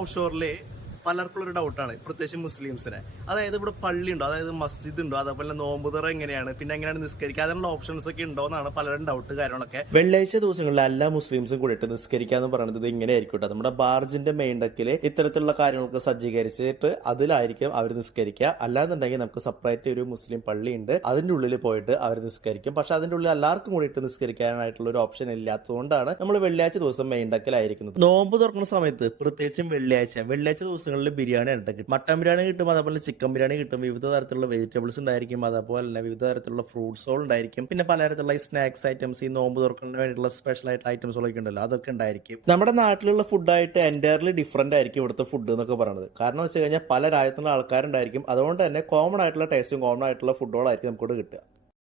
Of ഷോറില് പലർക്കും ഒരു ഡൗട്ടാണ്, പ്രത്യേകിച്ച് മുസ്ലിംസിനെ. അതായത് ഇവിടെ പള്ളി ഉണ്ടോ, അതായത് മസ്ജിദ് ഉണ്ടോ, അതേപോലെ നോമ്പുതുറ എങ്ങനെയാണ്, പിന്നെ എങ്ങനെയാണ് നിസ്കരിക്കുക, അതിനുള്ള ഓപ്ഷൻസ് ഒക്കെ ഉണ്ടോ എന്നാണ് പലരും ഡൗട്ട് കാര്യങ്ങളൊക്കെ. വെള്ളിയാഴ്ച ദിവസങ്ങളിൽ എല്ലാ മുസ്ലിംസും കൂടിയിട്ട് നിസ്കരിക്കുക എന്ന് പറയുന്നത് ഇങ്ങനെ ആയിരിക്കും. നമ്മുടെ ബാർജിന്റെ മെയിൻ ഡെക്കിൽ ഇത്തരത്തിലുള്ള കാര്യങ്ങളൊക്കെ സജ്ജീകരിച്ചിട്ട് അതിലായിരിക്കും അവർ നിസ്കരിക്കുക. അല്ലാന്നുണ്ടെങ്കിൽ നമുക്ക് സെപ്പറേറ്റ് ഒരു മുസ്ലിം പള്ളി ഉണ്ട്, അതിന്റെ ഉള്ളിൽ പോയിട്ട് അവർ നിസ്കരിക്കും. പക്ഷെ അതിന്റെ ഉള്ളിൽ എല്ലാവർക്കും കൂടിയിട്ട് നിസ്കരിക്കാനായിട്ടുള്ള ഒരു ഓപ്ഷൻ ഇല്ലാത്തതുകൊണ്ടാണ് നമ്മൾ വെള്ളിയാഴ്ച ദിവസം മെയിൻ ഡെക്കിലായിരിക്കുന്നത്. നോമ്പ് തുറക്കുന്ന സമയത്ത് പ്രത്യേകിച്ചും വെള്ളിയാഴ്ച ദിവസങ്ങളിൽ ബിരിയാണി കിട്ടും. മട്ടൻ ബിരിയാണി കിട്ടും, അതേപോലെ ചിക്കൻ ബിരിയാണി കിട്ടും, വിവിധ തരത്തിലുള്ള വെജിറ്റബിൾസ് ഉണ്ടായിരിക്കും, അതേപോലെ തന്നെ വിവിധ തരത്തിലുള്ള ഫ്രൂട്ട്സുകൾ ഉണ്ടായിരിക്കും, പിന്നെ പലതരത്തിലുള്ള സ്നാക്സ് ഐറ്റംസ്, ഈ നോമ്പ് തുറക്കുന്നതിന് വേണ്ടിയിട്ടുള്ള സ്പെഷ്യൽ ആയിട്ട് ഐറ്റംസുകളൊക്കെ ഉണ്ടല്ലോ, അതൊക്കെ ഉണ്ടായിരിക്കും. നമ്മുടെ നാട്ടിലുള്ള ഫുഡായിട്ട് എൻറ്റയർലി ഡിഫറെന്റ് ആയിരിക്കും ഇവിടുത്തെ ഫുഡ് എന്നൊക്കെ പറയുന്നത്. കാരണം വെച്ച് കഴിഞ്ഞാൽ പല രാജ്യത്തുള്ള ആൾക്കാരുണ്ടായിരിക്കും, അതുകൊണ്ട് തന്നെ കോമൺ ആയിട്ടുള്ള ടേസ്റ്റും കോമൺ ആയിട്ടുള്ള ഫുഡുകളായിരിക്കും നമുക്കിവിടെ കിട്ടുക.